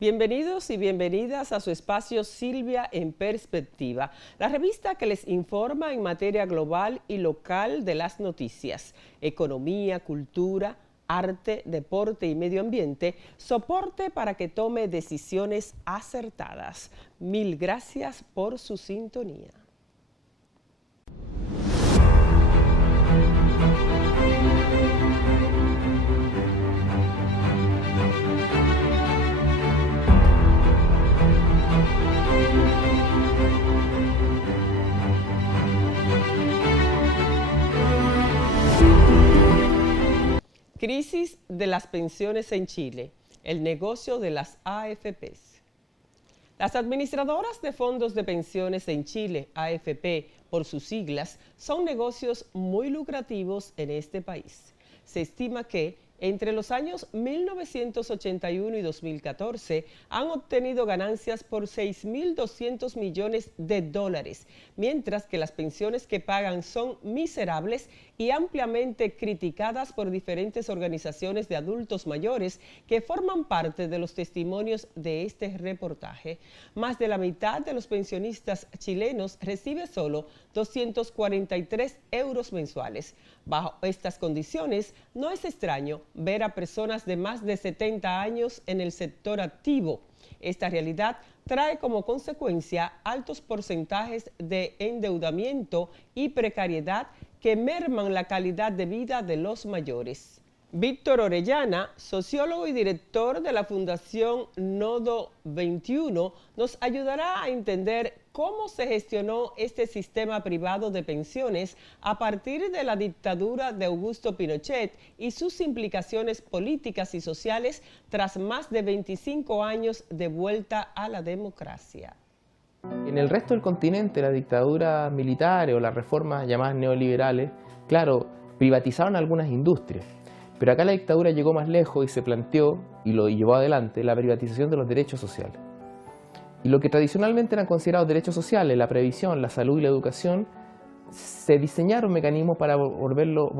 Bienvenidos y bienvenidas a su espacio Silvia en Perspectiva, la revista que les informa en materia global y local de las noticias, economía, cultura, arte, deporte y medio ambiente, soporte para que tome decisiones acertadas. Mil gracias por su sintonía. Crisis de las pensiones en Chile, el negocio de las AFPs. Las administradoras de fondos de pensiones en Chile, AFP por sus siglas, son negocios muy lucrativos en este país. Se estima que entre los años 1981 y 2014 han obtenido ganancias por 6.200 millones de dólares, mientras que las pensiones que pagan son miserables y ampliamente criticadas por diferentes organizaciones de adultos mayores que forman parte de los testimonios de este reportaje. Más de la mitad de los pensionistas chilenos recibe solo 243 euros mensuales. Bajo estas condiciones, no es extraño ver a personas de más de 70 años en el sector activo. Esta realidad trae como consecuencia altos porcentajes de endeudamiento y precariedad que merman la calidad de vida de los mayores. Víctor Orellana, sociólogo y director de la Fundación Nodo 21, nos ayudará a entender cómo se gestionó este sistema privado de pensiones a partir de la dictadura de Augusto Pinochet y sus implicaciones políticas y sociales tras más de 25 años de vuelta a la democracia. En el resto del continente, las dictaduras militares o las reformas llamadas neoliberales, claro, privatizaron algunas industrias. Pero acá la dictadura llegó más lejos y se planteó, y lo llevó adelante, la privatización de los derechos sociales. Y lo que tradicionalmente eran considerados derechos sociales, la previsión, la salud y la educación, se diseñaron mecanismos para volverlos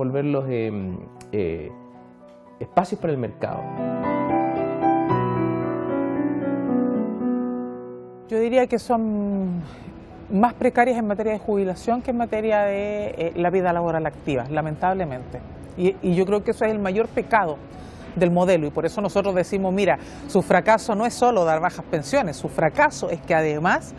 espacios para el mercado. Yo diría que son más precarias en materia de jubilación que en materia de la vida laboral activa, lamentablemente. Y yo creo que eso es el mayor pecado del modelo, y por eso nosotros decimos, mira, su fracaso no es solo dar bajas pensiones, su fracaso es que además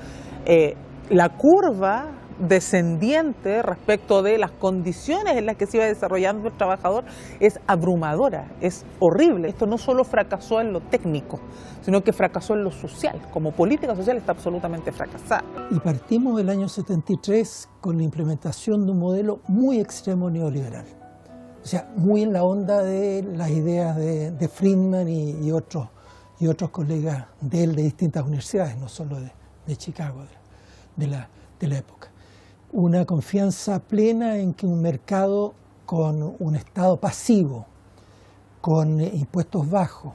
la curva descendiente respecto de las condiciones en las que se iba desarrollando el trabajador es abrumadora, es horrible. Esto no solo fracasó en lo técnico, sino que fracasó en lo social. Como política social está absolutamente fracasada. Y partimos del año 73 con la implementación de un modelo muy extremo neoliberal. O sea, muy en la onda de las ideas de Friedman y otros colegas de él de distintas universidades, no solo de Chicago, de la época. Una confianza plena en que un mercado con un Estado pasivo, con impuestos bajos,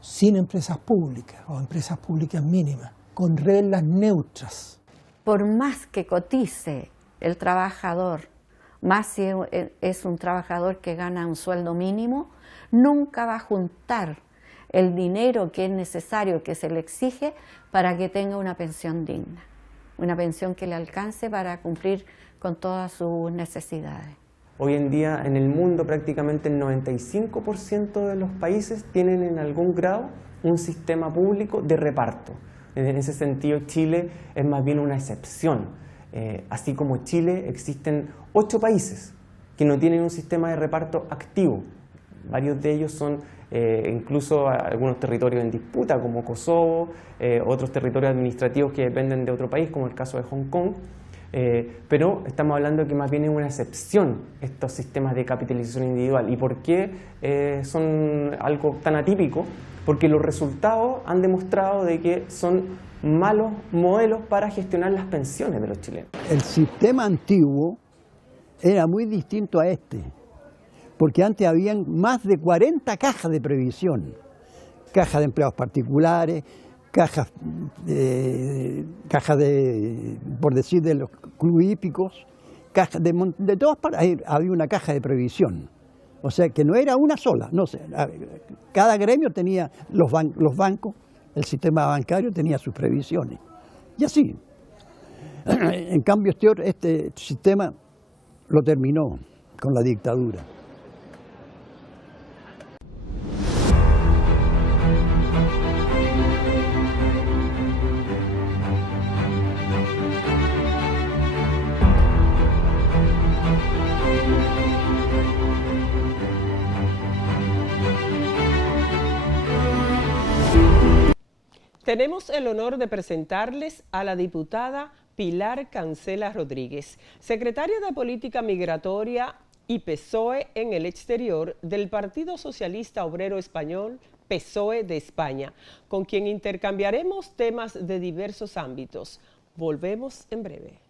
sin empresas públicas o empresas públicas mínimas, con reglas neutras. Por más que cotice el trabajador, más si es un trabajador que gana un sueldo mínimo, nunca va a juntar el dinero que es necesario, que se le exige para que tenga una pensión digna, una pensión que le alcance para cumplir con todas sus necesidades. Hoy en día en el mundo prácticamente el 95% de los países tienen en algún grado un sistema público de reparto. En ese sentido Chile es más bien una excepción. Así como Chile, existen 8 países que no tienen un sistema de reparto activo. Varios de ellos son incluso algunos territorios en disputa, como Kosovo, otros territorios administrativos que dependen de otro país, como el caso de Hong Kong. Pero estamos hablando de que más bien es una excepción estos sistemas de capitalización individual. ¿Y por qué son algo tan atípico? Porque los resultados han demostrado de que son malos modelos para gestionar las pensiones de los chilenos. El sistema antiguo era muy distinto a este, porque antes habían más de 40 cajas de previsión, cajas de empleados particulares, cajas por decir, de los clubes hípicos, cajas de todas partes, había una caja de previsión. O sea que no era una sola, no sé, cada gremio tenía los bancos El sistema bancario tenía sus previsiones. Y así. En cambio, este sistema lo terminó con la dictadura. Tenemos el honor de presentarles a la diputada Pilar Cancela Rodríguez, secretaria de Política Migratoria y PSOE en el exterior del Partido Socialista Obrero Español, PSOE de España, con quien intercambiaremos temas de diversos ámbitos. Volvemos en breve.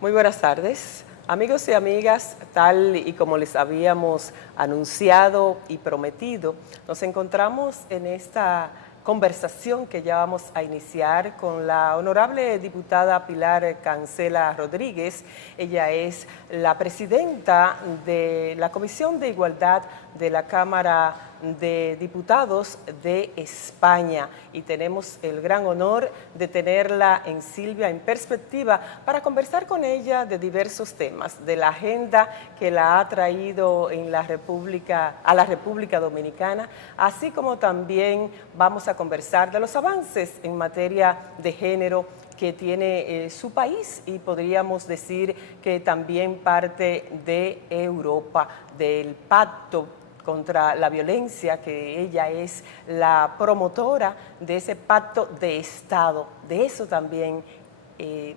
Muy buenas tardes, amigos y amigas. Tal y como les habíamos anunciado y prometido, nos encontramos en esta conversación que ya vamos a iniciar con la honorable diputada Pilar Cancela Rodríguez. Ella es la presidenta de la Comisión de Igualdad de la Cámara de Diputados de España, y tenemos el gran honor de tenerla en Silvia en Perspectiva para conversar con ella de diversos temas, de la agenda que la ha traído a la República Dominicana, así como también vamos a conversar de los avances en materia de género que tiene su país, y podríamos decir que también parte de Europa, del pacto contra la violencia, que ella es la promotora de ese pacto de Estado. De eso también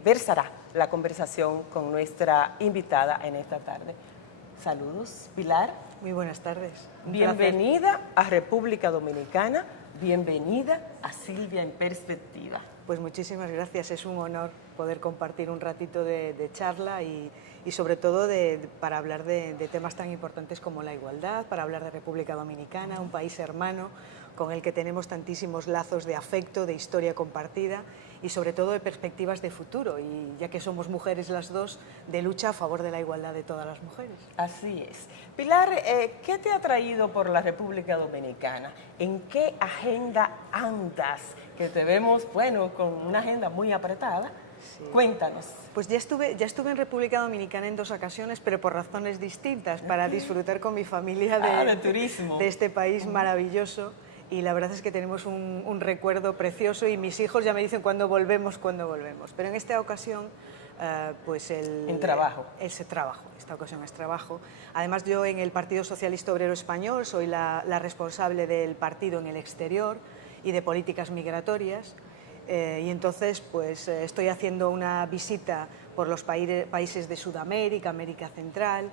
versará la conversación con nuestra invitada en esta tarde. Saludos, Pilar. Muy buenas tardes. Bienvenida a República Dominicana, bienvenida a Silvia en Perspectiva. Pues muchísimas gracias, es un honor poder compartir un ratito de charla y sobre todo para hablar de temas tan importantes como la igualdad, para hablar de República Dominicana, un país hermano con el que tenemos tantísimos lazos de afecto, de historia compartida y sobre todo de perspectivas de futuro, y ya que somos mujeres las dos, de lucha a favor de la igualdad de todas las mujeres. Así es. Pilar, ¿qué te ha traído por la República Dominicana? ¿En qué agenda andas? Que te vemos, bueno, con una agenda muy apretada. Sí. Cuéntanos. Pues ya estuve en República Dominicana en 2 ocasiones, pero por razones distintas, para disfrutar con mi familia de turismo, de este país maravilloso. Y la verdad es que tenemos un recuerdo precioso, y mis hijos ya me dicen cuándo volvemos. Pero en esta ocasión, pues esta ocasión es trabajo. Además, yo en el Partido Socialista Obrero Español soy la responsable del partido en el exterior y de políticas migratorias. Y entonces pues estoy haciendo una visita por los países de Sudamérica, América Central,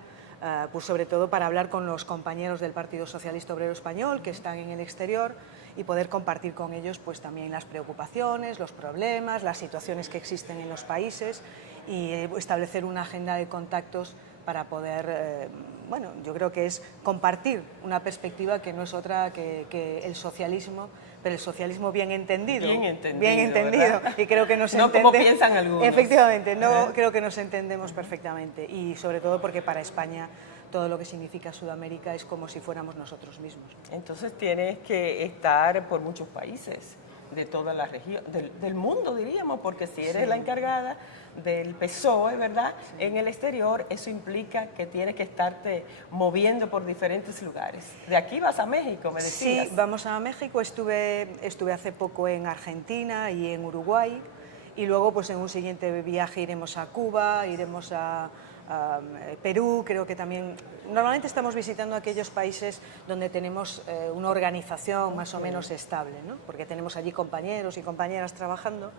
pues sobre todo para hablar con los compañeros del Partido Socialista Obrero Español que están en el exterior y poder compartir con ellos pues también las preocupaciones, los problemas, las situaciones que existen en los países, y establecer una agenda de contactos para poder, bueno, yo creo que es compartir una perspectiva que no es otra que el socialismo, pero el socialismo bien entendido. Bien entendido. Y creo que nos no como piensan algunos. Efectivamente, creo que nos entendemos perfectamente, y sobre todo porque para España todo lo que significa Sudamérica es como si fuéramos nosotros mismos. Entonces tienes que estar por muchos países de toda la región, del mundo diríamos, porque si eres la encargada del PSOE, ¿verdad? Sí. En el exterior, eso implica que tienes que estarte moviendo por diferentes lugares. De aquí vas a México, me decías. Sí, vamos a México. Estuve hace poco en Argentina y en Uruguay, y luego pues en un siguiente viaje iremos a Cuba, iremos a Perú. Creo que también normalmente estamos visitando aquellos países donde tenemos una organización más o menos estable, ¿no? Porque tenemos allí compañeros y compañeras trabajando.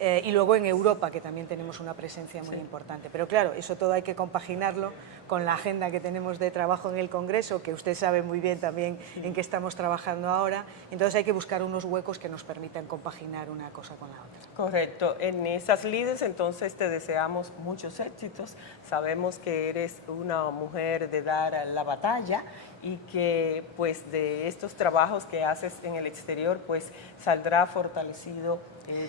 y luego en Europa, que también tenemos una presencia muy importante. Pero claro, eso todo hay que compaginarlo con la agenda que tenemos de trabajo en el Congreso, que usted sabe muy bien también en qué estamos trabajando ahora. Entonces hay que buscar unos huecos que nos permitan compaginar una cosa con la otra. Correcto. En esas lides, entonces, te deseamos muchos éxitos. Sabemos que eres una mujer de dar la batalla y que, pues, de estos trabajos que haces en el exterior, pues, saldrá fortalecido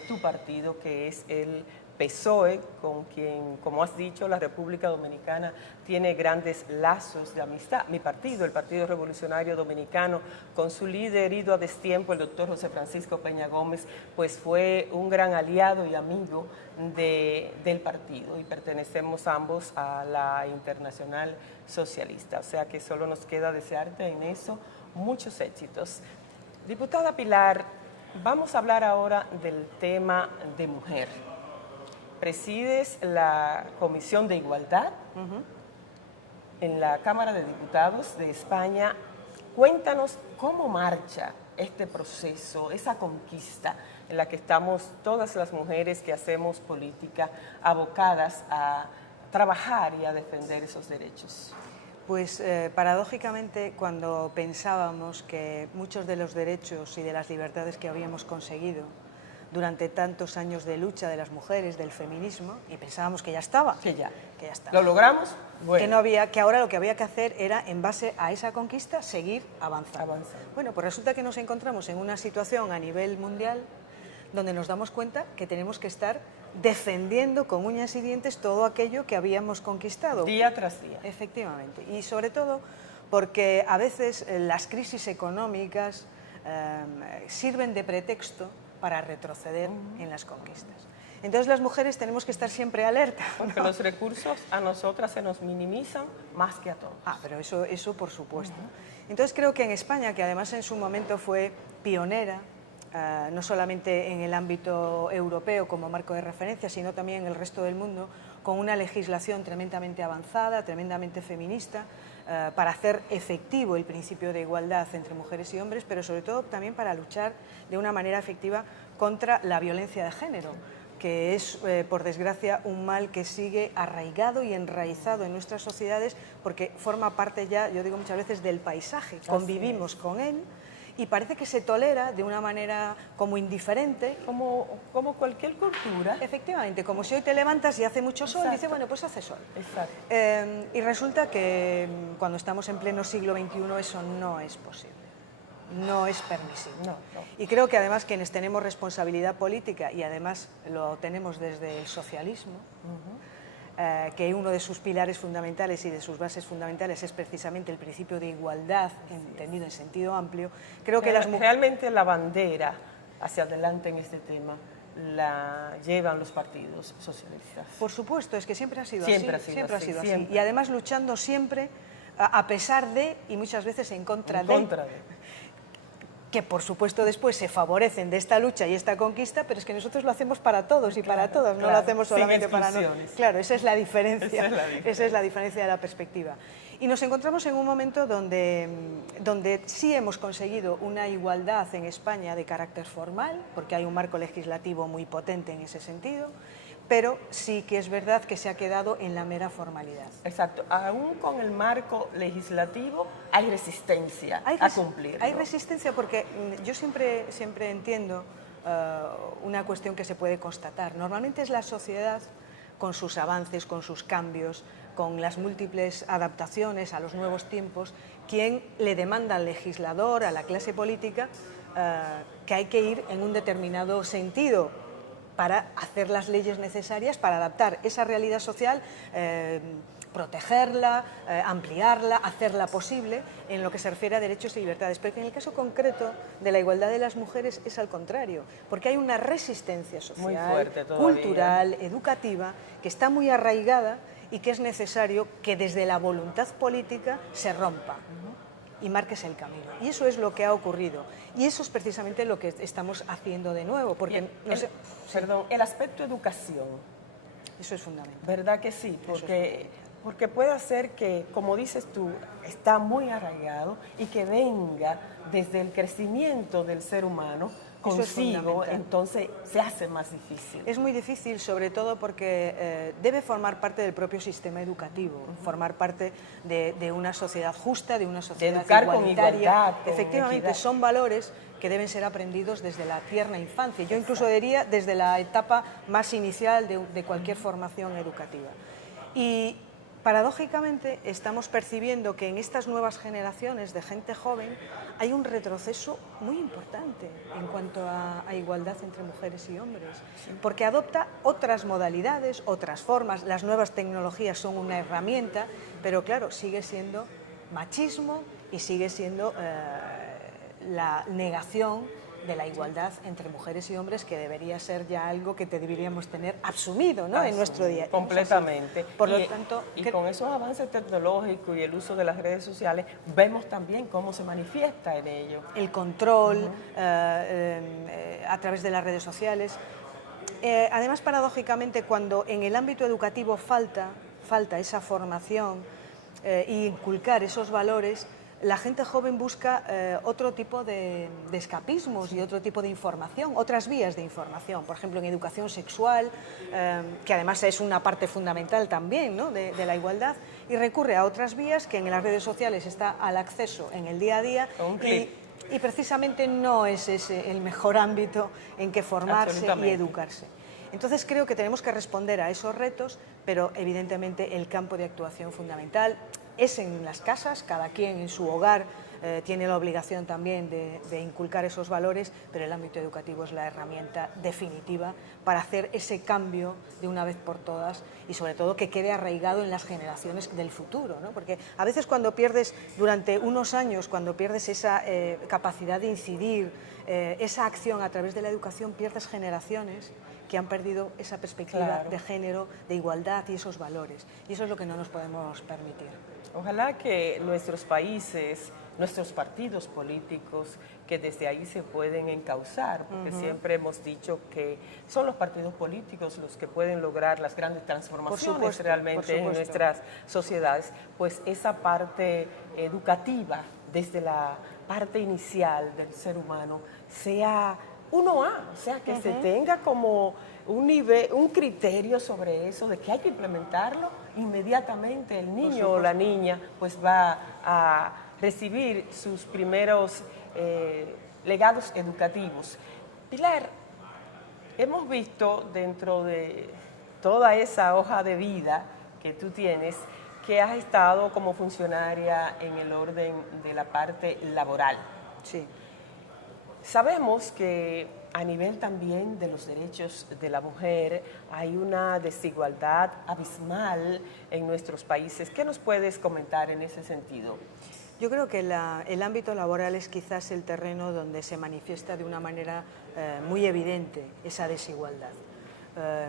tu partido, que es el PSOE, con quien, como has dicho, la República Dominicana tiene grandes lazos de amistad. Mi partido, el Partido Revolucionario Dominicano, con su líder ido a destiempo, el doctor José Francisco Peña Gómez, pues fue un gran aliado y amigo del partido, y pertenecemos ambos a la Internacional Socialista. O sea que solo nos queda desearte en eso muchos éxitos. Diputada Pilar, vamos a hablar ahora del tema de mujer. Presides la Comisión de Igualdad en la Cámara de Diputados de España. Cuéntanos cómo marcha este proceso, esa conquista en la que estamos todas las mujeres que hacemos política abocadas a trabajar y a defender esos derechos. Pues paradójicamente, cuando pensábamos que muchos de los derechos y de las libertades que habíamos conseguido durante tantos años de lucha de las mujeres, del feminismo, y pensábamos que ya estaba. Que ya estaba. ¿Lo logramos? Bueno. Que ahora lo que había que hacer era, en base a esa conquista, seguir avanzando. Bueno, pues resulta que nos encontramos en una situación a nivel mundial donde nos damos cuenta que tenemos que estar defendiendo con uñas y dientes todo aquello que habíamos conquistado. Día tras día. Efectivamente. Y sobre todo porque a veces las crisis económicas sirven de pretexto para retroceder en las conquistas. Entonces las mujeres tenemos que estar siempre alerta, ¿no? Porque los recursos a nosotras se nos minimizan más que a todos. Pero eso por supuesto. Entonces creo que en España, que además en su momento fue pionera, no solamente en el ámbito europeo como marco de referencia, sino también en el resto del mundo, con una legislación tremendamente avanzada, tremendamente feminista, para hacer efectivo el principio de igualdad entre mujeres y hombres, pero sobre todo también para luchar de una manera efectiva contra la violencia de género, que es, por desgracia, un mal que sigue arraigado y enraizado en nuestras sociedades, porque forma parte ya, yo digo muchas veces, del paisaje. Convivimos con él y parece que se tolera de una manera como indiferente. Como cualquier cultura. Efectivamente, como si hoy te levantas y hace mucho sol, dice, bueno, pues hace sol. Exacto. Y resulta que cuando estamos en pleno siglo XXI eso no es posible. No es permisible. No. Y creo que además quienes tenemos responsabilidad política, y además lo tenemos desde el socialismo, que uno de sus pilares fundamentales y de sus bases fundamentales es precisamente el principio de igualdad, entendido en sentido amplio, creo que realmente la bandera hacia adelante en este tema la llevan los partidos socialistas. Por supuesto, es que siempre ha sido así. Y además luchando siempre a pesar de, y muchas veces en contra de, que por supuesto después se favorecen de esta lucha y esta conquista, pero es que nosotros lo hacemos para todos y para todas, no lo hacemos solamente para nosotros. Claro, esa es la diferencia, esa es la diferencia de la perspectiva. Y nos encontramos en un momento donde sí hemos conseguido una igualdad en España de carácter formal, porque hay un marco legislativo muy potente en ese sentido, pero sí que es verdad que se ha quedado en la mera formalidad. Exacto. Aún con el marco legislativo hay resistencia a cumplirlo. Hay resistencia porque yo siempre entiendo una cuestión que se puede constatar. Normalmente es la sociedad, con sus avances, con sus cambios, con las múltiples adaptaciones a los nuevos tiempos, quien le demanda al legislador, a la clase política, que hay que ir en un determinado sentido para hacer las leyes necesarias para adaptar esa realidad social, protegerla, ampliarla, hacerla posible en lo que se refiere a derechos y libertades. Pero que en el caso concreto de la igualdad de las mujeres es al contrario, porque hay una resistencia social, cultural, educativa, que está muy arraigada y que es necesario que desde la voluntad política se rompa y marques el camino. Y eso es lo que ha ocurrido. Y eso es precisamente lo que estamos haciendo de nuevo. Porque el aspecto educación. Eso es fundamental. ¿Verdad que sí? Porque puede hacer que, como dices tú, está muy arraigado y que venga desde el crecimiento del ser humano consigo, entonces se hace más difícil. Es muy difícil, sobre todo porque debe formar parte del propio sistema educativo, formar parte de una sociedad justa, de una sociedad igualitaria. Con igualdad, con efectivamente, equidad. son valores que deben ser aprendidos desde la tierna infancia. Yo incluso diría desde la etapa más inicial de cualquier formación educativa. Y paradójicamente estamos percibiendo que en estas nuevas generaciones de gente joven hay un retroceso muy importante en cuanto a igualdad entre mujeres y hombres, porque adopta otras modalidades, otras formas. Las nuevas tecnologías son una herramienta, pero claro, sigue siendo machismo y sigue siendo la negación de la igualdad entre mujeres y hombres, que debería ser ya algo que deberíamos tener asumido, ¿no? En nuestro día. Completamente. Por lo tanto, y con esos avances tecnológicos y el uso de las redes sociales, vemos también cómo se manifiesta en ello. El control a través de las redes sociales. Además, paradójicamente, cuando en el ámbito educativo falta esa formación e inculcar esos valores, la gente joven busca otro tipo de escapismos y otro tipo de información, otras vías de información, por ejemplo en educación sexual, que además es una parte fundamental también, ¿no? de la igualdad, y recurre a otras vías que en las redes sociales está al acceso en el día a día y precisamente no es ese el mejor ámbito en que formarse y educarse. Entonces creo que tenemos que responder a esos retos, pero evidentemente el campo de actuación fundamental es en las casas, cada quien en su hogar tiene la obligación también de inculcar esos valores, pero el ámbito educativo es la herramienta definitiva para hacer ese cambio de una vez por todas y sobre todo que quede arraigado en las generaciones del futuro, ¿no? Porque a veces cuando pierdes, durante unos años, cuando pierdes esa capacidad de incidir, esa acción a través de la educación, pierdes generaciones que han perdido esa perspectiva de género, de igualdad y esos valores. Y eso es lo que no nos podemos permitir. Ojalá que nuestros países, nuestros partidos políticos, que desde ahí se pueden encauzar, porque siempre hemos dicho que son los partidos políticos los que pueden lograr las grandes transformaciones realmente en nuestras sociedades, pues esa parte educativa, desde la parte inicial del ser humano, sea 1A, o sea, que se tenga como un nivel, un criterio sobre eso, de que hay que implementarlo inmediatamente. El niño o la niña pues va a recibir sus primeros legados educativos. Pilar, hemos visto dentro de toda esa hoja de vida que tú tienes, que has estado como funcionaria en el orden de la parte laboral. Sí. Sabemos que a nivel también de los derechos de la mujer hay una desigualdad abismal en nuestros países. ¿Qué nos puedes comentar en ese sentido? Yo creo que el ámbito laboral es quizás el terreno donde se manifiesta de una manera muy evidente esa desigualdad.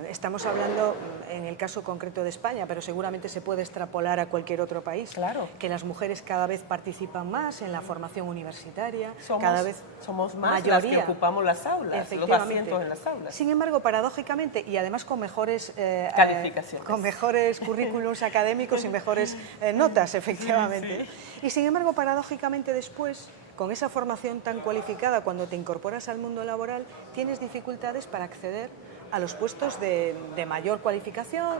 Estamos hablando en el caso concreto de España, pero seguramente se puede extrapolar a cualquier otro país. Claro. Que las mujeres cada vez participan más en la formación universitaria, somos más las que ocupamos las aulas, los asientos en las aulas. Sin embargo, paradójicamente, y además con mejores calificaciones, con mejores currículums académicos y mejores notas, efectivamente. Sí. Y sin embargo, paradójicamente después, con esa formación tan cualificada, cuando te incorporas al mundo laboral, tienes dificultades para acceder a los puestos de mayor cualificación,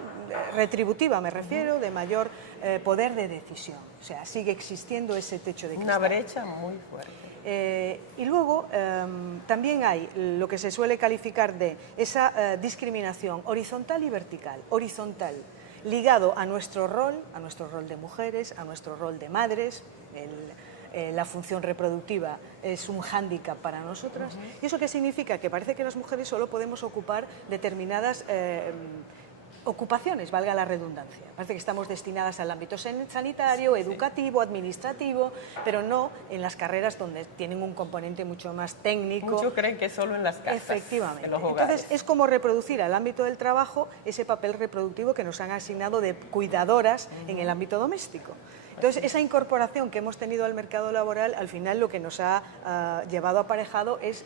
retributiva me refiero, de mayor poder de decisión. O sea, sigue existiendo ese techo de cristal. Una brecha muy fuerte. Y luego también hay lo que se suele calificar de esa discriminación horizontal y vertical. Horizontal, ligado a nuestro rol de mujeres, a nuestro rol de madres. La función reproductiva es un hándicap para nosotras. ¿Y eso qué significa? Que parece que las mujeres solo podemos ocupar determinadas ocupaciones, valga la redundancia. Parece que estamos destinadas al ámbito sanitario, educativo, administrativo, pero no en las carreras donde tienen un componente mucho más técnico. Muchos creen que solo en las casas, efectivamente, en los hogares. Entonces es como reproducir al ámbito del trabajo ese papel reproductivo que nos han asignado de cuidadoras en el ámbito doméstico. Entonces, esa incorporación que hemos tenido al mercado laboral, al final lo que nos ha llevado aparejado es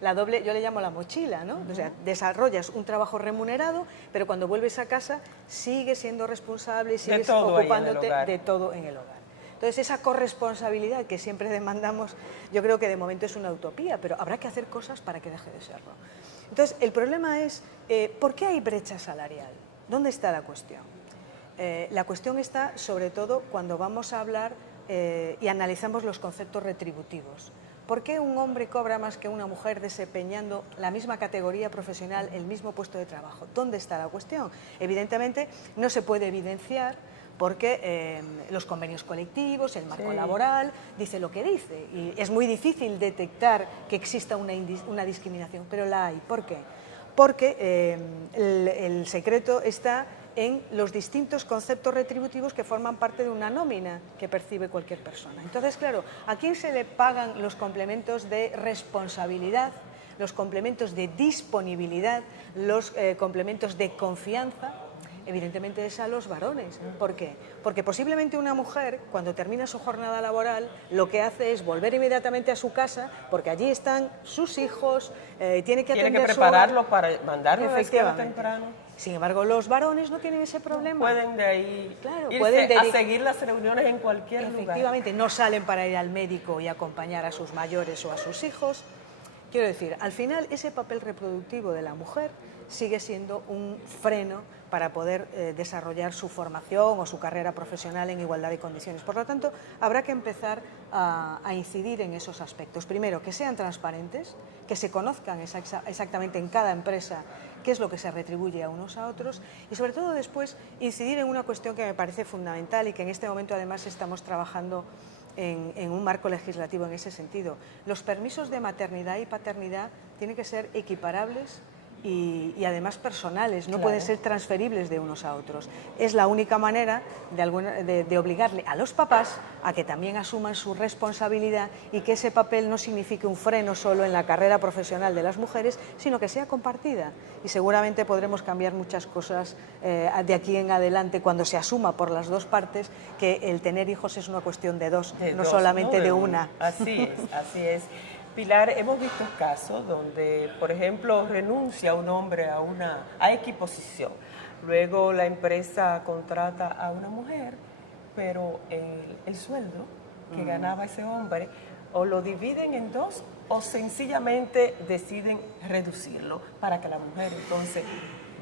la doble, yo le llamo la mochila, ¿no? O sea, desarrollas un trabajo remunerado, pero cuando vuelves a casa sigues siendo responsable y sigues ocupándote de todo en el hogar. Entonces, esa corresponsabilidad que siempre demandamos, yo creo que de momento es una utopía, pero habrá que hacer cosas para que deje de serlo. Entonces, el problema es, ¿por qué hay brecha salarial? ¿Dónde está la cuestión? La cuestión está, sobre todo, cuando vamos a hablar y analizamos los conceptos retributivos. ¿Por qué un hombre cobra más que una mujer desempeñando la misma categoría profesional, el mismo puesto de trabajo? ¿Dónde está la cuestión? Evidentemente, no se puede evidenciar porque los convenios colectivos, el marco laboral, dice lo que dice. Y es muy difícil detectar que exista una discriminación, pero la hay. ¿Por qué? Porque el secreto está en los distintos conceptos retributivos que forman parte de una nómina que percibe cualquier persona. Entonces, claro, ¿a quién se le pagan los complementos de responsabilidad, los complementos de disponibilidad, los complementos de confianza? Evidentemente es a los varones. ¿Por qué? Porque posiblemente una mujer, cuando termina su jornada laboral, lo que hace es volver inmediatamente a su casa, porque allí están sus hijos, tiene que prepararlo para mandarlo a la escuela temprano. Sin embargo, los varones no tienen ese problema. Pueden de ahí pueden a seguir las reuniones en cualquier lugar. Efectivamente, no salen para ir al médico y acompañar a sus mayores o a sus hijos. Quiero decir, al final ese papel reproductivo de la mujer sigue siendo un freno para poder desarrollar su formación o su carrera profesional en igualdad de condiciones. Por lo tanto, habrá que empezar a incidir en esos aspectos. Primero, que sean transparentes, que se conozcan exactamente en cada empresa qué es lo que se retribuye a unos a otros y, sobre todo, después incidir en una cuestión que me parece fundamental y que en este momento, además, estamos trabajando en un marco legislativo en ese sentido. Los permisos de maternidad y paternidad tienen que ser equiparables y además personales, no pueden ser transferibles de unos a otros. Es la única manera de obligarle a los papás a que también asuman su responsabilidad y que ese papel no signifique un freno solo en la carrera profesional de las mujeres, sino que sea compartida. Y seguramente podremos cambiar muchas cosas de aquí en adelante cuando se asuma por las dos partes que el tener hijos es una cuestión de dos, no solamente de una. Así es, así es. Pilar, hemos visto casos donde, por ejemplo, renuncia un hombre a X posición. Luego la empresa contrata a una mujer, pero el sueldo que ganaba ese hombre o lo dividen en dos o sencillamente deciden reducirlo para que la mujer entonces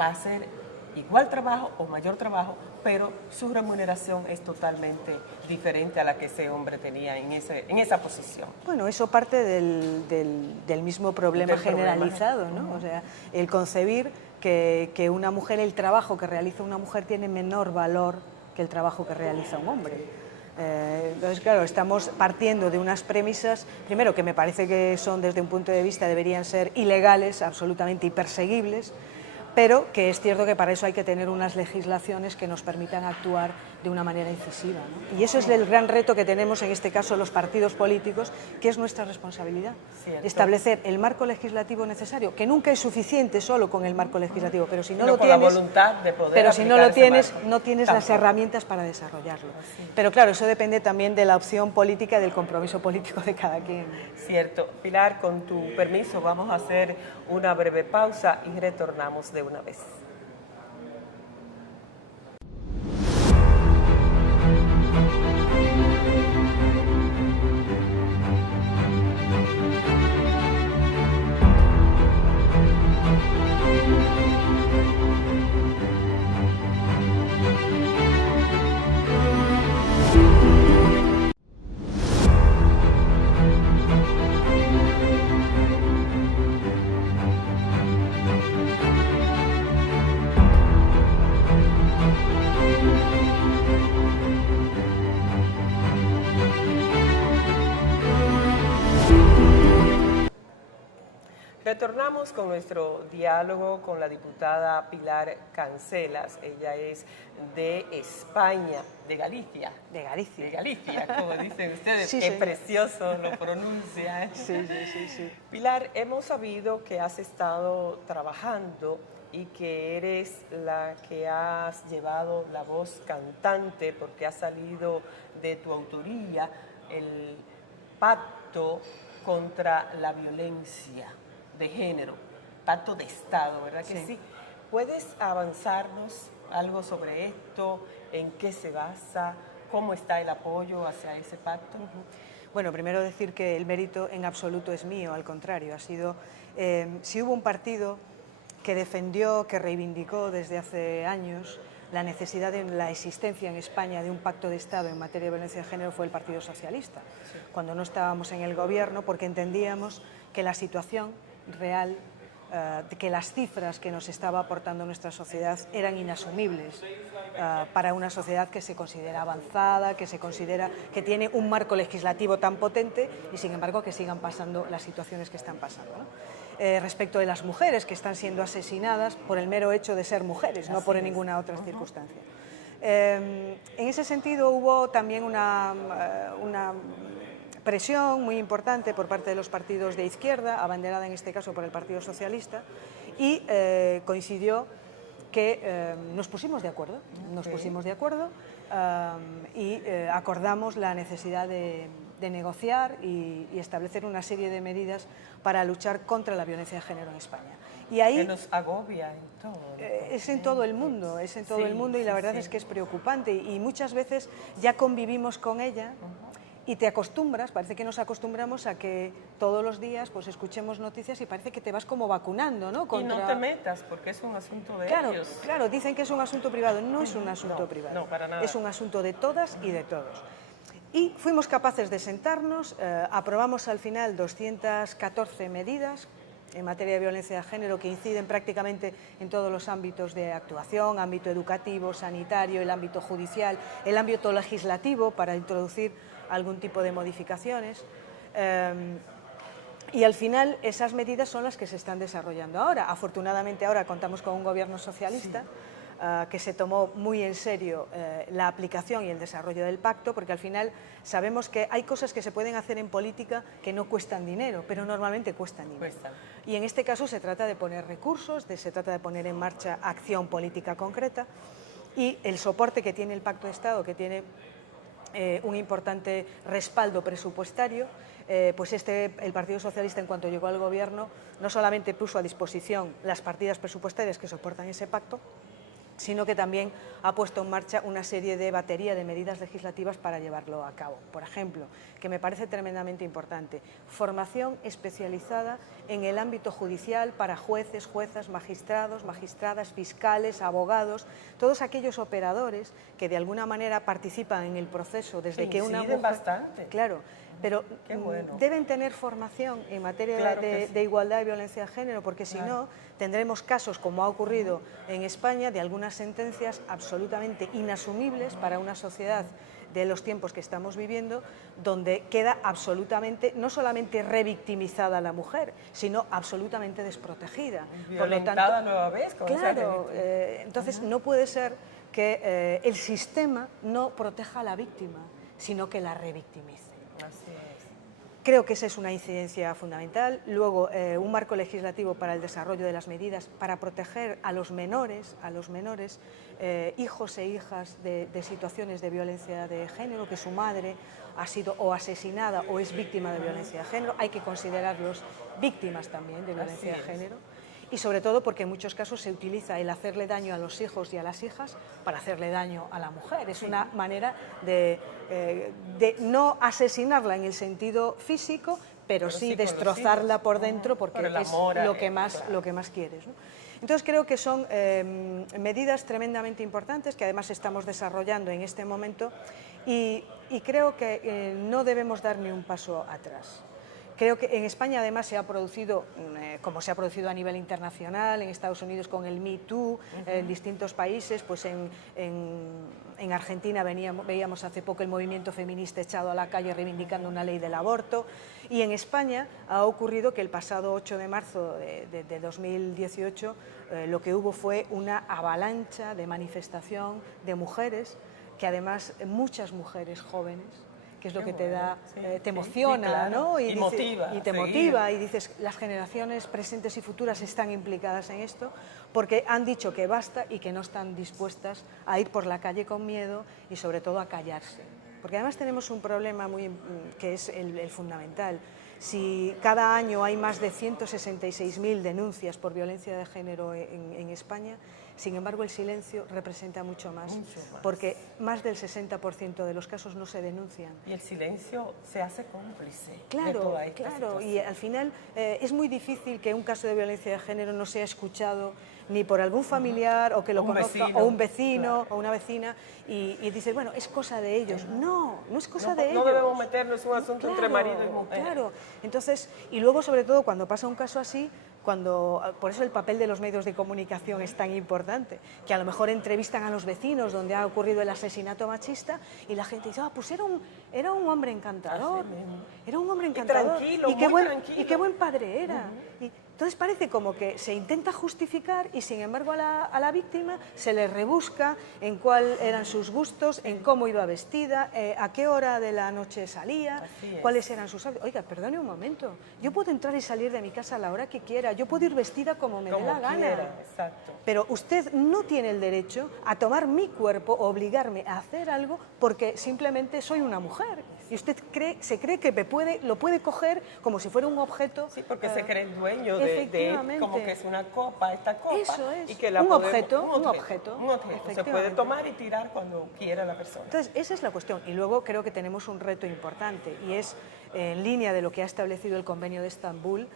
va a hacer igual trabajo o mayor trabajo, pero su remuneración es totalmente diferente a la que ese hombre tenía en esa posición. Bueno, eso parte del mismo problema generalizado, ¿no? O sea, el concebir que una mujer, el trabajo que realiza una mujer tiene menor valor que el trabajo que realiza un hombre. Entonces, claro, estamos partiendo de unas premisas, primero, que me parece que son, desde un punto de vista, deberían ser ilegales, absolutamente imperseguibles, pero que es cierto que para eso hay que tener unas legislaciones que nos permitan actuar de una manera incisiva, ¿no? Y eso es el gran reto que tenemos en este caso los partidos políticos, que es nuestra responsabilidad. Cierto. Establecer el marco legislativo necesario, que nunca es suficiente solo con el marco legislativo, pero si no lo con tienes, la voluntad de poder pero si no lo tienes, marco, no tienes las herramientas para desarrollarlo. Así. Pero claro, eso depende también de la opción política y del compromiso político de cada quien. Cierto. Pilar, con tu permiso, vamos a hacer una breve pausa y retornamos de una vez. Retornamos con nuestro diálogo con la diputada Pilar Cancelas. Ella es de España, de Galicia. De Galicia. De Galicia, como dicen ustedes. Sí, Qué sí. precioso lo pronuncia. Sí, sí, sí, sí. Pilar, hemos sabido que has estado trabajando y que eres la que has llevado la voz cantante porque ha salido de tu autoría el pacto contra la violencia de género, pacto de Estado, ¿verdad que sí? ¿Puedes avanzarnos algo sobre esto? ¿En qué se basa? ¿Cómo está el apoyo hacia ese pacto? Bueno, primero decir que el mérito en absoluto es mío, al contrario, ha sido, si hubo un partido que defendió, que reivindicó desde hace años la necesidad de la existencia en España de un pacto de Estado en materia de violencia de género, fue el Partido Socialista, cuando no estábamos en el gobierno, porque entendíamos que la situación real, que las cifras que nos estaba aportando nuestra sociedad eran inasumibles para una sociedad que se considera avanzada, que se considera que tiene un marco legislativo tan potente y sin embargo que sigan pasando las situaciones que están pasando, ¿no? Respecto de las mujeres que están siendo asesinadas por el mero hecho de ser mujeres, no por ninguna otra circunstancia. En ese sentido hubo también una presión muy importante por parte de los partidos de izquierda, abanderada en este caso por el Partido Socialista, y coincidió que nos pusimos de acuerdo, y acordamos la necesidad de negociar y establecer una serie de medidas para luchar contra la violencia de género en España. Y ahí, que nos agobia en todo. es en todo el mundo, y la verdad es que es preocupante y muchas veces ya convivimos con ella. Y te acostumbras, parece que nos acostumbramos a que todos los días pues escuchemos noticias y parece que te vas como vacunando, ¿no? Y no te metas, porque es un asunto de ellos. Claro, dicen que es un asunto privado, no es un asunto privado, no, para nada. Es un asunto de todas y de todos. Y fuimos capaces de sentarnos, aprobamos al final 214 medidas en materia de violencia de género que inciden prácticamente en todos los ámbitos de actuación, ámbito educativo, sanitario, el ámbito judicial, el ámbito legislativo para introducir algún tipo de modificaciones. Y al final esas medidas son las que se están desarrollando ahora. Afortunadamente ahora contamos con un gobierno socialista que se tomó muy en serio la aplicación y el desarrollo del pacto, porque al final sabemos que hay cosas que se pueden hacer en política que no cuestan dinero, pero normalmente cuestan dinero. Y en este caso se trata de poner recursos, se trata de poner en marcha acción política concreta, y el soporte que tiene el Pacto de Estado, que tiene un importante respaldo presupuestario, pues el Partido Socialista, en cuanto llegó al gobierno, no solamente puso a disposición las partidas presupuestarias que soportan ese pacto, sino que también ha puesto en marcha una serie de batería de medidas legislativas para llevarlo a cabo. Por ejemplo, que me parece tremendamente importante, formación especializada en el ámbito judicial para jueces, juezas, magistrados, magistradas, fiscales, abogados, todos aquellos operadores que de alguna manera participan en el proceso desde que una mujer... bastante. Claro, pero deben tener formación en materia de igualdad y violencia de género, porque si no, tendremos casos, como ha ocurrido en España, de algunas sentencias absolutamente inasumibles para una sociedad de los tiempos que estamos viviendo, donde queda absolutamente, no solamente revictimizada la mujer, sino absolutamente desprotegida. Violentada nueva vez. Claro, entonces no puede ser que el sistema no proteja a la víctima, sino que la revictimice. Así es. Creo que esa es una incidencia fundamental. Luego, un marco legislativo para el desarrollo de las medidas para proteger a los menores, hijos e hijas de situaciones de violencia de género, que su madre ha sido o asesinada o es víctima de violencia de género. Hay que considerarlos víctimas también de violencia de género. Y sobre todo porque en muchos casos se utiliza el hacerle daño a los hijos y a las hijas para hacerle daño a la mujer. Es una manera de no asesinarla en el sentido físico, pero sí destrozarla por dentro, porque es lo que más quieres, ¿no? Entonces creo que son medidas tremendamente importantes que además estamos desarrollando en este momento y creo que no debemos dar ni un paso atrás. Creo que en España además se ha producido, como se ha producido a nivel internacional, en Estados Unidos con el Me Too, en distintos países, pues en Argentina veíamos hace poco el movimiento feminista echado a la calle reivindicando una ley del aborto, y en España ha ocurrido que el pasado 8 de marzo de 2018 lo que hubo fue una avalancha de manifestación de mujeres, que además muchas mujeres jóvenes, que es lo que te da, te emociona, claro, ¿no? Y te motiva y dices, las generaciones presentes y futuras están implicadas en esto porque han dicho que basta y que no están dispuestas a ir por la calle con miedo y sobre todo a callarse. Porque además tenemos un problema que es el fundamental. Si cada año hay más de 166.000 denuncias por violencia de género en España, Sin embargo, el silencio representa mucho más, porque más del 60% de los casos no se denuncian. Y el silencio se hace cómplice. Claro, claro, y al final es muy difícil que un caso de violencia de género no sea escuchado ni por algún familiar o que lo conozca, o un vecino, o una vecina, y dices, bueno, es cosa de ellos. No, no es cosa de ellos. No debemos meternos en un asunto entre marido y mujer. Claro, entonces, y luego sobre todo cuando pasa un caso así, por eso el papel de los medios de comunicación es tan importante, que a lo mejor entrevistan a los vecinos donde ha ocurrido el asesinato machista y la gente dice, pues era un hombre encantador, era un hombre encantador, tranquilo, y qué buen padre era. Y entonces parece como que se intenta justificar y sin embargo a la víctima se le rebusca en cuáles eran sus gustos, en cómo iba vestida, a qué hora de la noche salía, cuáles eran sus hábitos. Oiga, perdone un momento, yo puedo entrar y salir de mi casa a la hora que quiera, yo puedo ir vestida como me dé la gana, pero usted no tiene el derecho a tomar mi cuerpo, obligarme a hacer algo porque simplemente soy una mujer y usted se cree que lo puede coger como si fuera un objeto. Sí, porque se cree el dueño de como que es una copa, esta copa. Eso es, y que la un objeto. Se puede efectivamente. tomar y tirar cuando quiera la persona. Entonces, esa es la cuestión. Y luego creo que tenemos un reto importante y es, en línea de lo que ha establecido el Convenio de Estambul,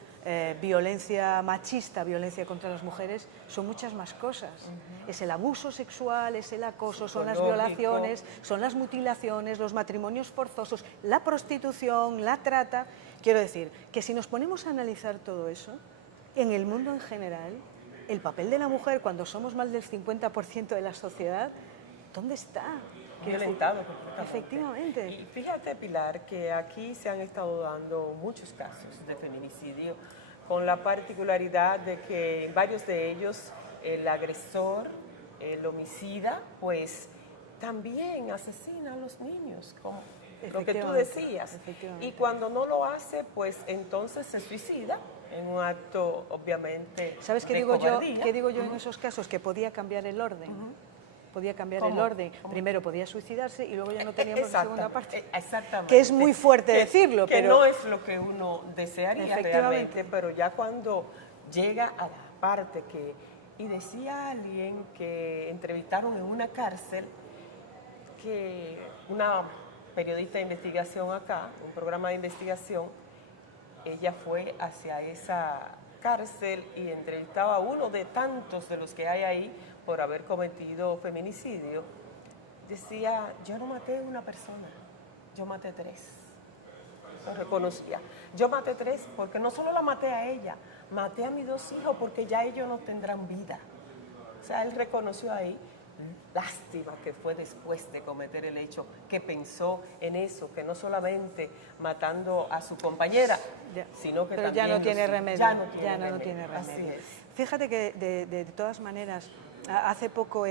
violencia machista, violencia contra las mujeres, son muchas más cosas. Es el abuso sexual, es el acoso, son las violaciones, son las mutilaciones, los matrimonios forzosos, la prostitución, la trata. Quiero decir que si nos ponemos a analizar todo eso, en el mundo en general, el papel de la mujer cuando somos más del 50% de la sociedad, ¿dónde está? Violentado. Efectivamente. Y fíjate, Pilar, que aquí se han estado dando muchos casos de feminicidio, con la particularidad de que en varios de ellos el agresor, el homicida, pues también asesina a los niños, como lo que tú decías. Y cuando no lo hace, pues entonces se suicida en un acto, obviamente, ¿Sabes qué digo yo? ¿Qué digo yo en esos casos? Que podía cambiar el orden. Podía cambiar el orden. Primero podía suicidarse y luego ya no teníamos la segunda parte. Exactamente. Que es muy fuerte decirlo, que pero no es lo que uno desearía realmente, pero ya cuando llega a la parte que... Y decía alguien que entrevistaron en una cárcel, que una periodista de investigación acá, un programa de investigación, ella fue hacia esa cárcel y entrevistaba a uno de tantos de los que hay ahí por haber cometido feminicidio. Decía, yo no maté a una persona, yo maté 3. Lo reconocía. Yo maté 3 porque no solo la maté a ella, maté a mis 2 hijos porque ya ellos no tendrán vida. O sea, él reconoció ahí. Lástima que fue después de cometer el hecho, que pensó en eso, que no solamente matando a su compañera, sino que pero también... ya no tiene remedio. Ya no tiene remedio. Así es. Fíjate que de todas maneras, hace poco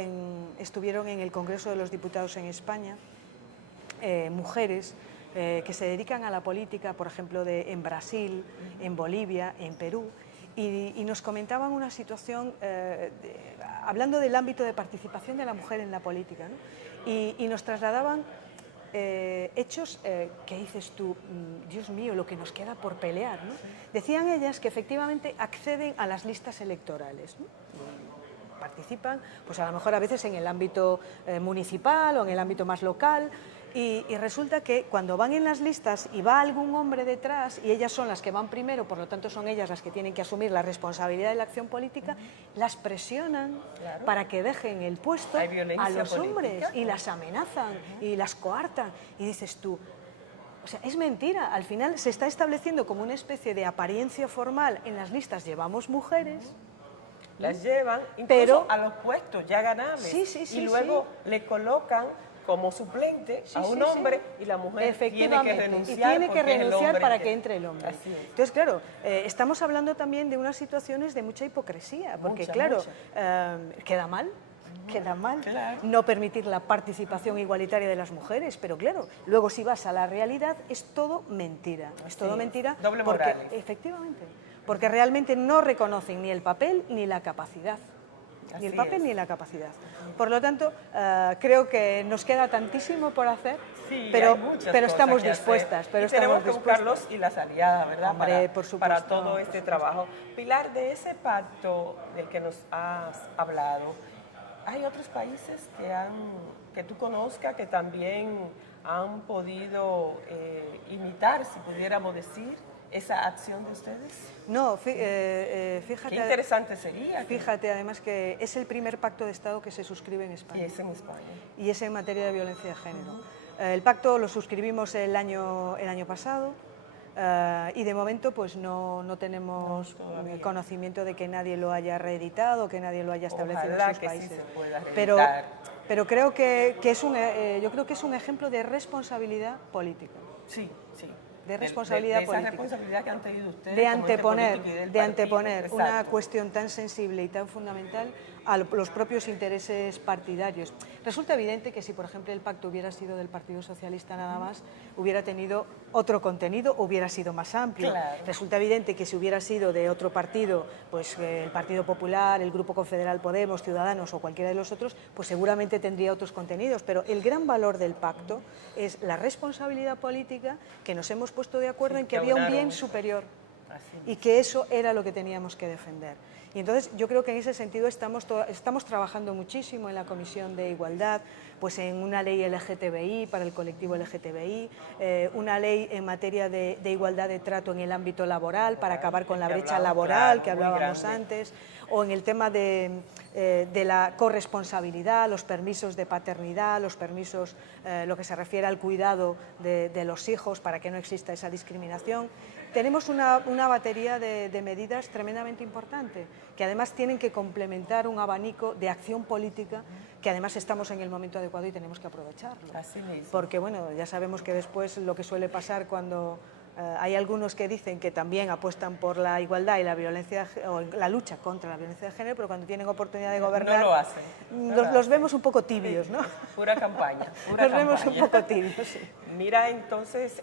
estuvieron en el Congreso de los Diputados en España mujeres que se dedican a la política, por ejemplo, en Brasil, en Bolivia, en Perú, y nos comentaban una situación, hablando del ámbito de participación de la mujer en la política, ¿no? y nos trasladaban hechos que dices tú, Dios mío, lo que nos queda por pelear, ¿no? Decían ellas que efectivamente acceden a las listas electorales, ¿no? Participan, pues a lo mejor a veces en el ámbito municipal o en el ámbito más local, y resulta que cuando van en las listas y va algún hombre detrás y ellas son las que van primero, por lo tanto son ellas las que tienen que asumir la responsabilidad de la acción política, las presionan para que dejen el puesto a los hombres y las amenazan y las coartan, y dices tú, o sea, es mentira, al final se está estableciendo como una especie de apariencia formal, en las listas llevamos mujeres, las llevan incluso pero a los puestos ya ganables, y luego le colocan como suplente a un hombre y la mujer tiene que renunciar, para que entre el hombre. Entonces, claro, estamos hablando también de unas situaciones de mucha hipocresía, porque claro, queda mal no permitir la participación igualitaria de las mujeres, pero claro, luego si vas a la realidad es todo mentira, doble moral. Efectivamente, porque realmente no reconocen ni el papel ni la capacidad. Ni el papel ni la capacidad. Por lo tanto, creo que nos queda tantísimo por hacer, pero estamos dispuestas. Pero tenemos que buscarlos y las aliadas, ¿verdad? Hombre, para todo este trabajo. Pilar, de ese pacto del que nos has hablado, ¿Hay otros países que tú conozcas que también han podido imitar, si pudiéramos decir, esa acción de ustedes? No, fíjate. Qué interesante sería. Fíjate, además, que es el primer pacto de Estado que se suscribe en España. Y es en España. Y es en materia de violencia de género. El pacto lo suscribimos el año pasado. Y de momento pues no tenemos conocimiento de que nadie lo haya reeditado, que nadie lo haya establecido en sus países. Sí se pueda pero creo que yo creo que es un ejemplo de responsabilidad política. Sí, sí. De responsabilidad política. Esa responsabilidad que han tenido ustedes de anteponer una cuestión tan sensible y tan fundamental a los propios intereses partidarios. Resulta evidente que si, por ejemplo, el pacto hubiera sido del Partido Socialista nada más, hubiera tenido otro contenido, hubiera sido más amplio. Claro. Resulta evidente que si hubiera sido de otro partido, pues el Partido Popular, el Grupo Confederal Podemos, Ciudadanos o cualquiera de los otros, pues seguramente tendría otros contenidos. Pero el gran valor del pacto es la responsabilidad política, que nos hemos puesto de acuerdo en que había un bien superior y que eso era lo que teníamos que defender. Y entonces yo creo que en ese sentido estamos trabajando muchísimo en la Comisión de Igualdad, pues en una ley LGTBI para el colectivo LGTBI, una ley en materia de igualdad de trato en el ámbito laboral para acabar con la brecha laboral que hablábamos antes, o en el tema de la corresponsabilidad, los permisos de paternidad, los permisos, lo que se refiere al cuidado de los hijos para que no exista esa discriminación. Tenemos una batería de medidas tremendamente importante, que además tienen que complementar un abanico de acción política, que además estamos en el momento adecuado y tenemos que aprovecharlo. Así mismo. Porque bueno, ya sabemos que después lo que suele pasar cuando hay algunos que dicen que también apuestan por la igualdad y la violencia o la lucha contra la violencia de género, pero cuando tienen oportunidad de gobernar no lo hacen. Los vemos un poco tibios, ¿no? Pura campaña. Vemos un poco tibios. Sí. Mira, entonces,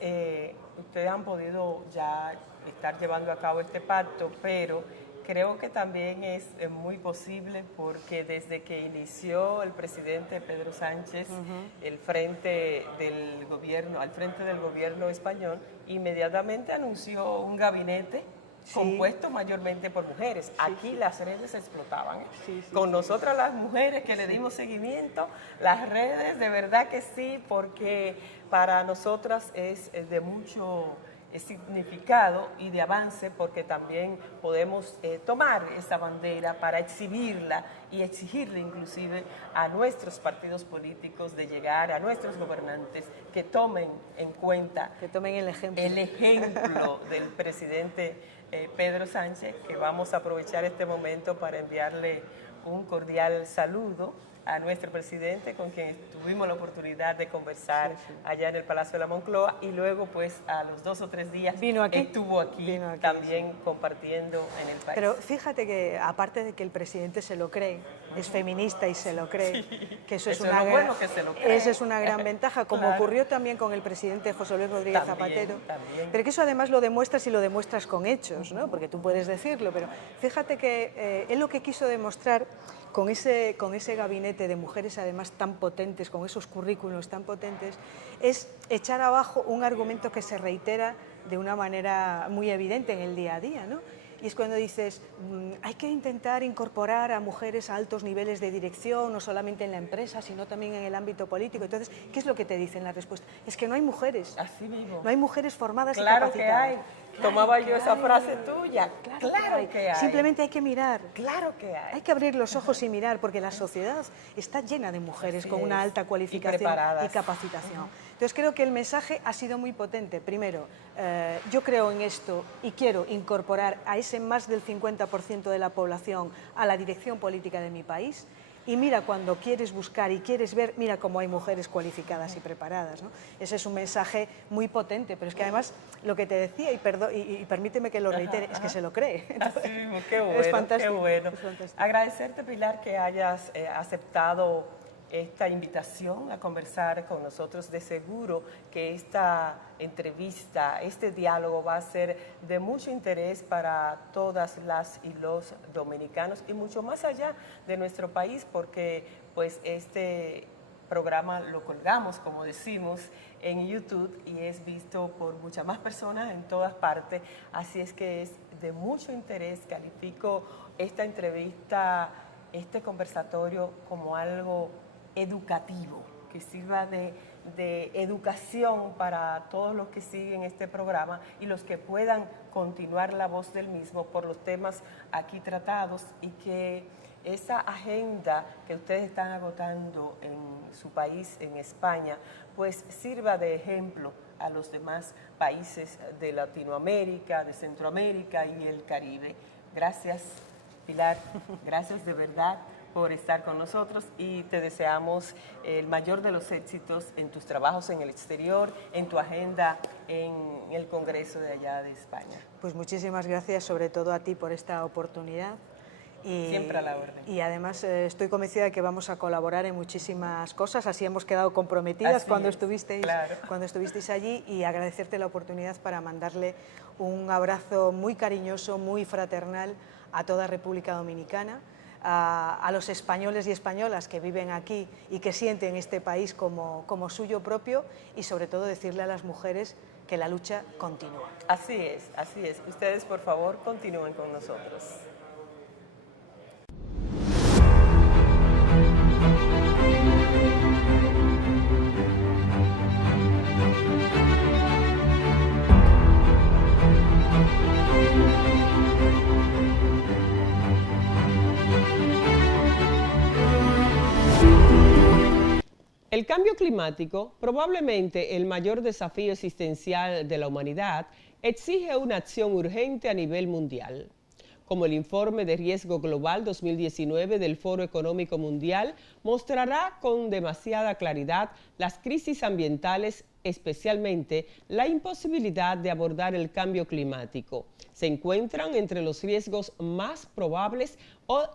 ustedes han podido ya estar llevando a cabo este pacto, pero creo que también es muy posible porque desde que inició el presidente Pedro Sánchez al frente del gobierno español, inmediatamente anunció un gabinete compuesto mayormente por mujeres. Aquí las redes explotaban. Con nosotras las mujeres que le dimos seguimiento, las redes de verdad que sí, porque para nosotras es de mucho significado y de avance, porque también podemos tomar esa bandera para exhibirla y exigirle inclusive a nuestros partidos políticos de llegar a nuestros gobernantes que tomen en cuenta, que tomen el ejemplo del presidente Pedro Sánchez, que vamos a aprovechar este momento para enviarle un cordial saludo a nuestro presidente, con quien tuvimos la oportunidad de conversar allá en el Palacio de la Moncloa, y luego pues a los 2 o 3 días estuvo aquí también compartiendo en el país. Pero fíjate que aparte de que el presidente se lo cree, es feminista y se lo cree, que eso es una gran ventaja, como ocurrió también con el presidente José Luis Rodríguez Zapatero, pero que eso además lo demuestras y lo demuestras con hechos, ¿no? Porque tú puedes decirlo, pero fíjate que él lo que quiso demostrar con ese gabinete de mujeres además tan potentes, con esos currículos tan potentes, es echar abajo un argumento que se reitera de una manera muy evidente en el día a día, ¿no? Y es cuando dices, hay que intentar incorporar a mujeres a altos niveles de dirección, no solamente en la empresa, sino también en el ámbito político. Entonces, ¿qué es lo que te dicen la respuesta? Es que no hay mujeres. Así mismo. No hay mujeres formadas y capacitadas. Que hay. Tomaba yo esa frase tuya. Claro que hay. Simplemente hay que mirar. Claro que hay. Hay que abrir los ojos y mirar, porque la sociedad está llena de mujeres con una alta cualificación y capacitación. Entonces creo que el mensaje ha sido muy potente. Primero, yo creo en esto y quiero incorporar a ese más del 50% de la población a la dirección política de mi país. Y mira, cuando quieres buscar y quieres ver, mira cómo hay mujeres cualificadas y preparadas, ¿no? Ese es un mensaje muy potente, pero es que además lo que te decía, y permíteme que lo reitere, es que se lo cree. Entonces, así mismo, qué bueno, es fantástico, qué bueno. es fantástico. Agradecerte, Pilar, que hayas aceptado esta invitación a conversar con nosotros. De seguro que esta entrevista, este diálogo va a ser de mucho interés para todas las y los dominicanos y mucho más allá de nuestro país, porque pues este programa lo colgamos, como decimos, en YouTube y es visto por muchas más personas en todas partes, así es que es de mucho interés. Califico esta entrevista este conversatorio como algo educativo, que sirva de educación para todos los que siguen este programa y los que puedan continuar la voz del mismo por los temas aquí tratados, y que esa agenda que ustedes están agotando en su país, en España, pues sirva de ejemplo a los demás países de Latinoamérica, de Centroamérica y el Caribe. Gracias, Pilar, gracias de verdad por estar con nosotros, y te deseamos el mayor de los éxitos en tus trabajos en el exterior, en tu agenda en el Congreso de allá de España. Pues muchísimas gracias, sobre todo a ti, por esta oportunidad. Y, siempre a la orden. Y además estoy convencida de que vamos a colaborar en muchísimas cosas, así hemos quedado comprometidas cuando estuvisteis allí, y agradecerte la oportunidad para mandarle un abrazo muy cariñoso, muy fraternal a toda República Dominicana, a los españoles y españolas que viven aquí y que sienten este país como suyo propio, y sobre todo decirle a las mujeres que la lucha continúa. Así es, así es. Ustedes, por favor, continúen con nosotros. El cambio climático, probablemente el mayor desafío existencial de la humanidad, exige una acción urgente a nivel mundial. Como el informe de Riesgo Global 2019 del Foro Económico Mundial mostrará con demasiada claridad, las crisis ambientales, especialmente la imposibilidad de abordar el cambio climático, se encuentran entre los riesgos más probables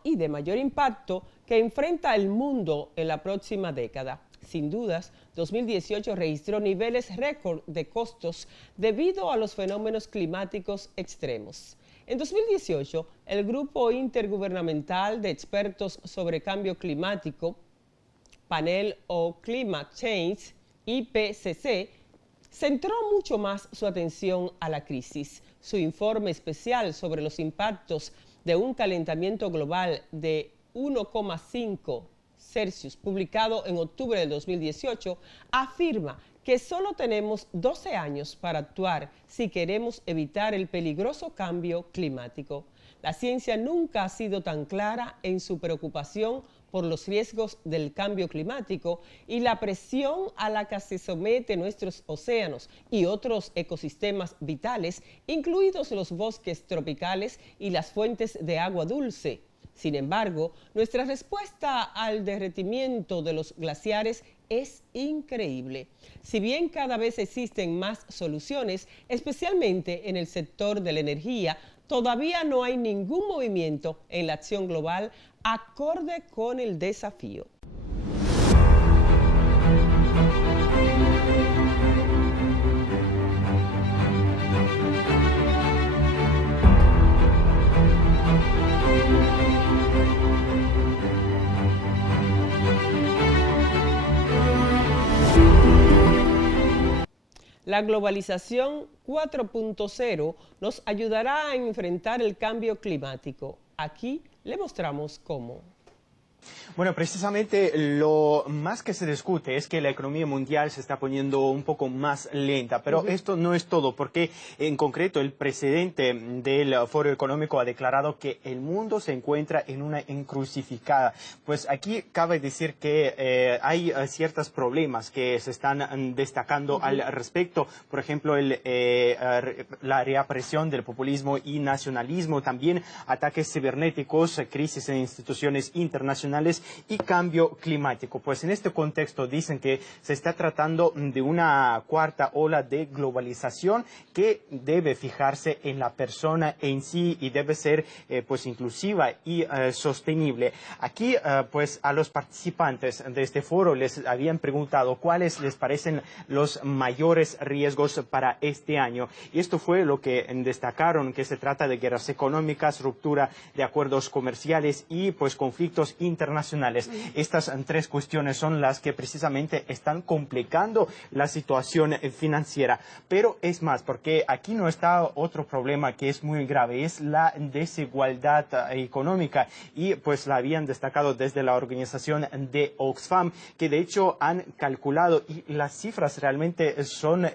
y de mayor impacto que enfrenta el mundo en la próxima década. Sin dudas, 2018 registró niveles récord de costos debido a los fenómenos climáticos extremos. En 2018, el Grupo Intergubernamental de Expertos sobre Cambio Climático, Panel on Climate Change, IPCC, centró mucho más su atención a la crisis. Su informe especial sobre los impactos de un calentamiento global de 1,5 Celsius, publicado en octubre del 2018, afirma que solo tenemos 12 años para actuar si queremos evitar el peligroso cambio climático. La ciencia nunca ha sido tan clara en su preocupación por los riesgos del cambio climático y la presión a la que se someten nuestros océanos y otros ecosistemas vitales, incluidos los bosques tropicales y las fuentes de agua dulce. Sin embargo, nuestra respuesta al derretimiento de los glaciares es increíble. Si bien cada vez existen más soluciones, especialmente en el sector de la energía, todavía no hay ningún movimiento en la acción global acorde con el desafío. La globalización 4.0 nos ayudará a enfrentar el cambio climático. Aquí le mostramos cómo. Bueno, precisamente lo más que se discute es que la economía mundial se está poniendo un poco más lenta, pero esto no es todo, porque en concreto el presidente del Foro Económico ha declarado que el mundo se encuentra en una encrucijada. Pues aquí cabe decir que hay ciertos problemas que se están destacando al respecto, por ejemplo, la reapresión del populismo y nacionalismo, también ataques cibernéticos, crisis en instituciones internacionales y cambio climático. Pues en este contexto dicen que se está tratando de una cuarta ola de globalización que debe fijarse en la persona en sí y debe ser pues inclusiva y sostenible. Aquí pues a los participantes de este foro les habían preguntado cuáles les parecen los mayores riesgos para este año, y esto fue lo que destacaron, que se trata de guerras económicas, ruptura de acuerdos comerciales y pues conflictos internacionales nacionales. Estas tres cuestiones son las que precisamente están complicando la situación financiera. Pero es más, porque aquí no está otro problema que es muy grave, es la desigualdad económica, y pues la habían destacado desde la organización de Oxfam, que de hecho han calculado, y las cifras realmente son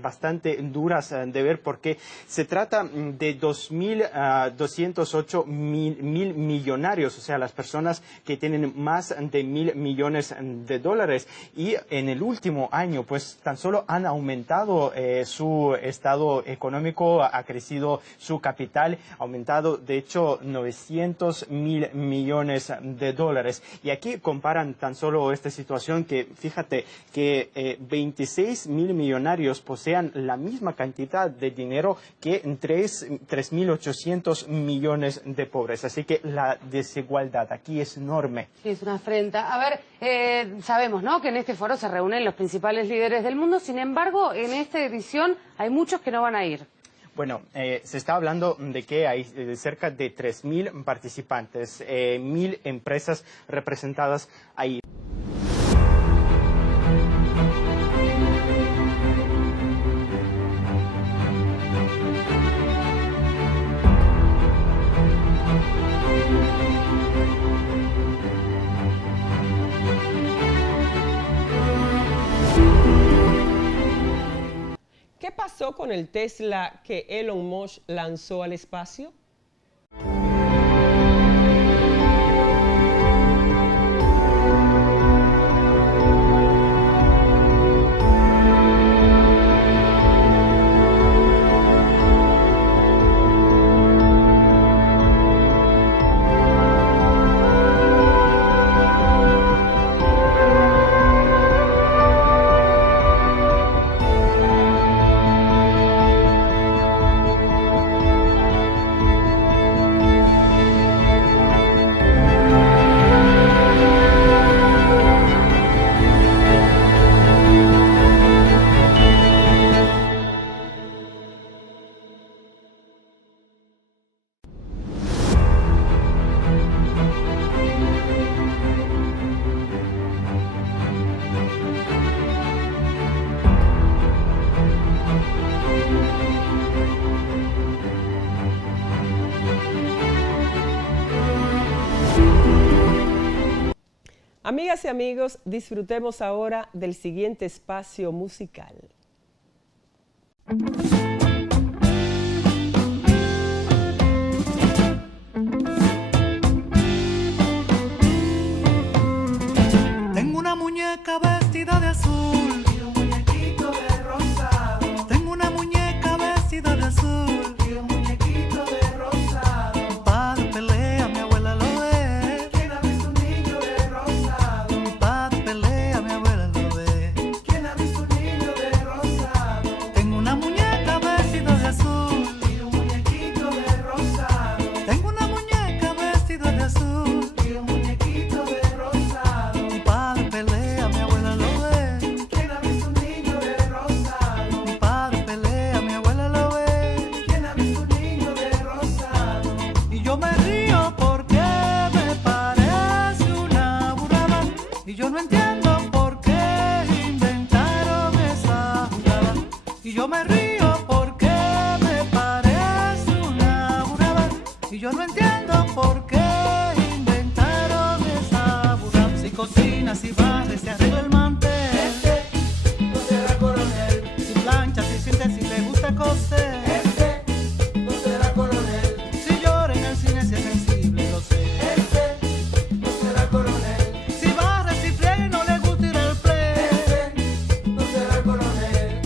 bastante duras de ver, porque se trata de 2.208 mil millonarios, o sea, las personas que tienen más de 1.000 millones de dólares, y en el último año pues tan solo han aumentado su estado económico, ha crecido su capital, ha aumentado de hecho 900.000 millones de dólares. Y aquí comparan tan solo esta situación, que fíjate que 26.000 millonarios posean la misma cantidad de dinero que 3.800 millones de pobres. Así que la desigualdad aquí es enorme. Sí, es una afrenta. A ver, sabemos, ¿no?, que en este foro se reúnen los principales líderes del mundo. Sin embargo, en esta edición hay muchos que no van a ir. Bueno, se está hablando de que hay cerca de 3.000 participantes, 1.000 empresas representadas ahí. ¿Qué pasó con el Tesla que Elon Musk lanzó al espacio? Amigas y amigos, disfrutemos ahora del siguiente espacio musical. Tengo una muñeca vestida de azul y un muñequito de rosado. Tengo una muñeca vestida de azul y un muñequito de rosado. Mi padre pelea, mi abuela lo ve. ¿Quién ha visto un niño de rosado? Mi padre pelea, mi abuela lo ve. ¿Quién ha visto un niño de rosado? Tengo una muñeca vestida de azul y un muñequito de rosado. Tengo una muñeca vestida de azul y un muñequito de rosado. Mi padre pelea, mi abuela lo ve. ¿Quién ha visto un niño de rosado? Mi padre pelea, mi abuela lo ve. ¿Quién ha visto un niño de rosado? Y yo me río porque me parece una burrada. Y yo no entiendo por qué inventaron esa jugada. Y yo me río porque me parece una burrada. Y yo no entiendo por qué inventaron esa burrada. Si cocinas, si barres, si arregla el mantel. No será coronel. Si planchas, si sientes, si te gusta coser. No será coronel. Si llora en el cine, si es sensible, lo sé. No será coronel. Si barre, si friega y no le gusta ir al play. No será coronel.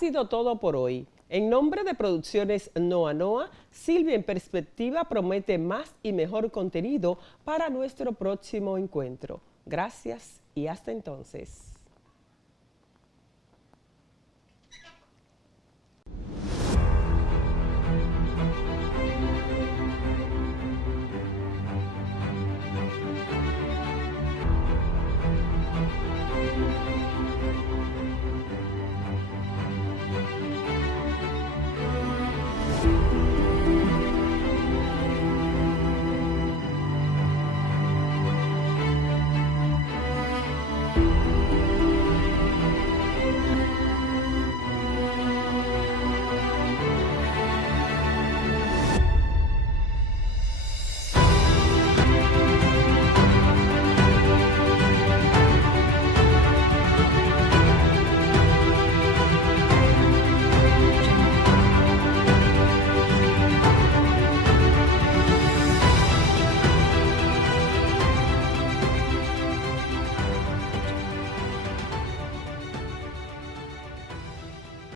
sido todo por hoy. En nombre de Producciones Noa Noa, Silvia en Perspectiva promete más y mejor contenido para nuestro próximo encuentro. Gracias y hasta entonces.